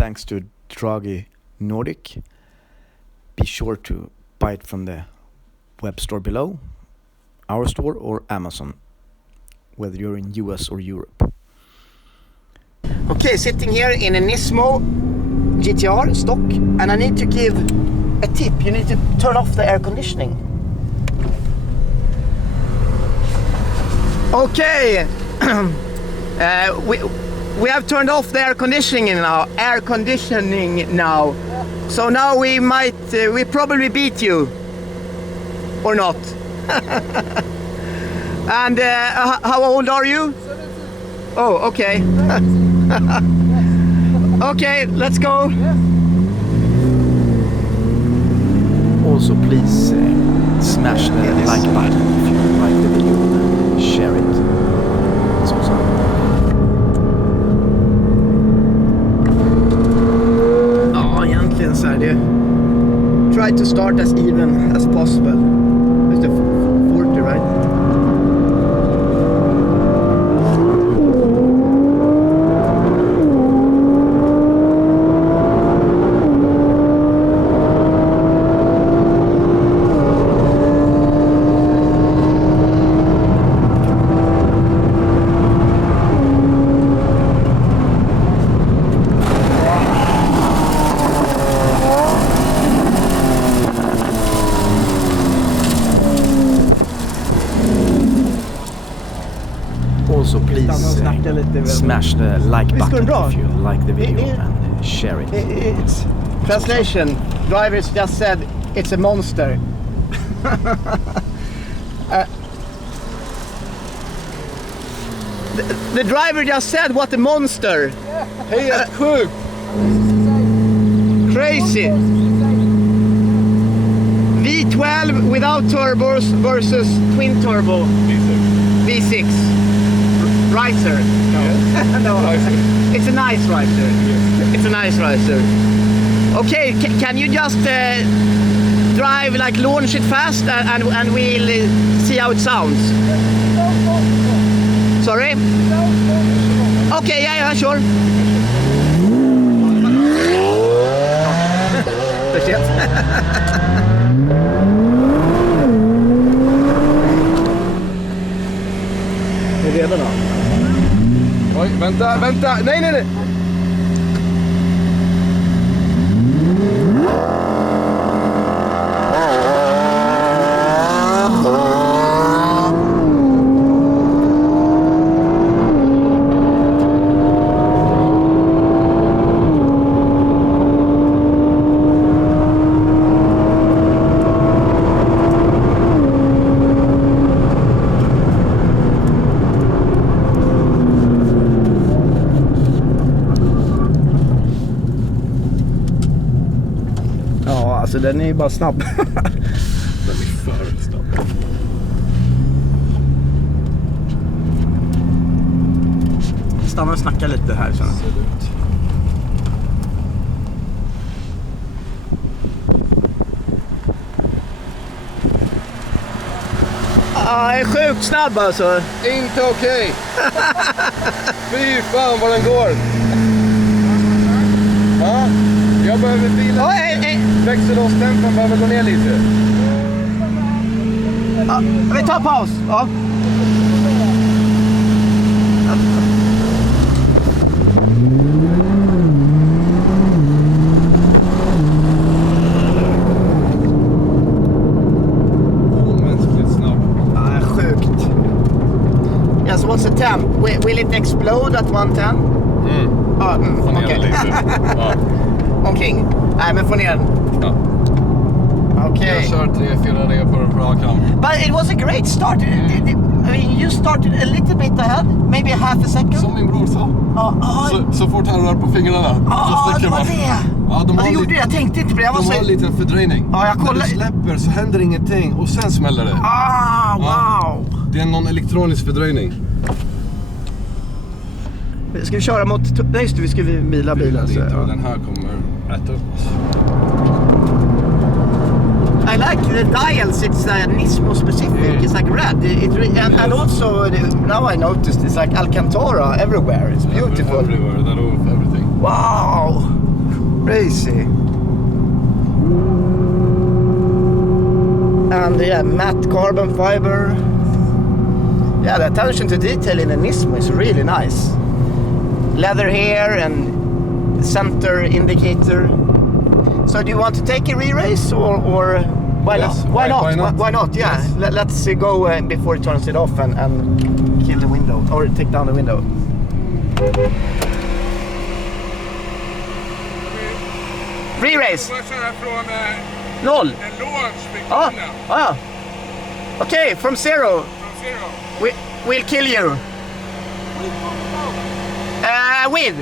thanks to Dragy Nordic. Be sure to buy it from the web store below, our store or Amazon, whether you're in US or Europe. Okay, sitting here in a Nismo GTR stock, and I need to give a tip. You need to turn off the air conditioning. Okay, we have turned off the air conditioning now. So now we probably beat you, or not. And how old are you? 17. Oh, okay. Okay, let's go. Also, please smash the like button if you like the video and share it. It's awesome. Ja, egentligen så är det. Try to start as even as possible. It's the 40, right? Also, please smash the like button if you like the video and share it. It's translation. Drivers just said it's a monster. The driver just said what a monster. Hey, crazy. V12 without turbos versus twin turbo. V6. Riser. No. No. It's a nice riser. Yes. It's a nice riser. Okay, can you just drive, like launch it fast and we'll see how it sounds? Sorry? Okay, yeah, sure. Redan då? Oj, vänta! Nej! Alltså den är ju bara snabb. Den är för snabb. Stanna och snacka lite här så. Jag är sjukt snabb alltså. Inte okej. Fy fan vad den går. Ja, jag behöver bilen. Växellåstempen behöver gå ner lite. Ja, vi tar paus. Ja. Omänskligt snabb. Ja, sjukt. Yes, what's the temp? Will it explode at 110? Okej. Lite. Ja. Omkring. Nej, men få ner den. Ja. Okay. Jag kör 3-4 ner på den bra kam. But it was a great start. I mean, you started a little bit ahead, maybe half a second. Som min bror sa. Så fort han rör på fingrarna. Det var det. Ja, det gjorde det. Jag tänkte inte på det. De har en liten fördröjning. Ja, jag kollar. När du släpper så händer ingenting och sen smäller det. Wow. Ja, det är någon elektronisk fördröjning. Ska vi köra mot... Nej, just det, vi ska bila bilen. Så, ja. Den här kommer rätt upp. I like the dials. It's Nismo specific. It's like red. And also now I noticed it's like Alcantara everywhere. It's beautiful. Everywhere. That of everything. Wow. crazy. And yeah, matte carbon fiber. Yeah, the attention to detail in the Nismo is really nice. Leather here and center indicator. So do you want to take a re-race or why Yes, not? Why not? why not? Why not? Yeah, Yes. let's go before it turns it off and kill the window or take down the window. Re-race. Noll. Okay, from zero. We'll kill you. With.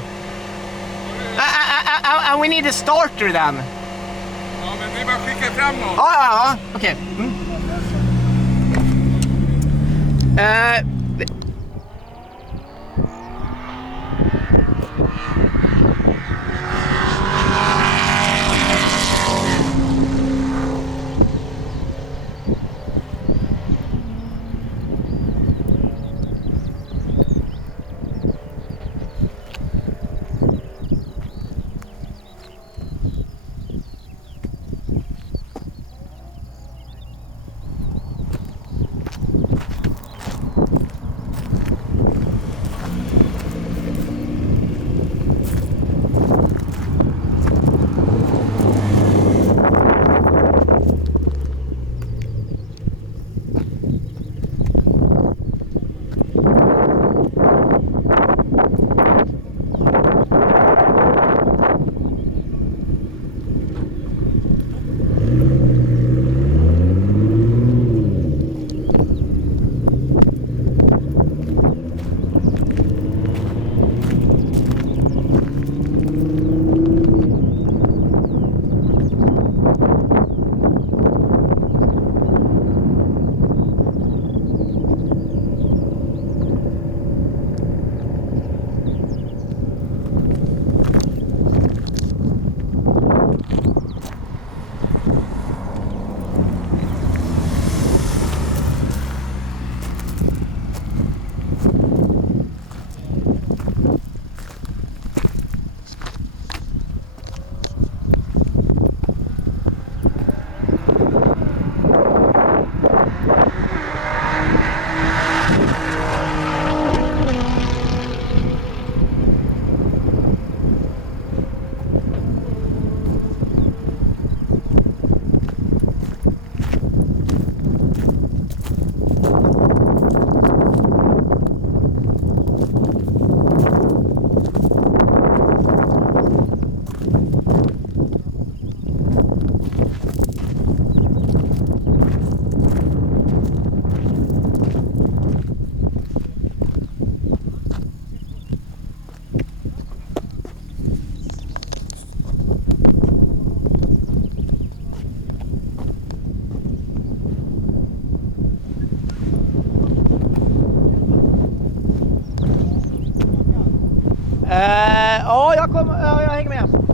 We need a starter then. Ja, men vi bara skickar fram någon. Ja, okej. Ja, jag hänger med.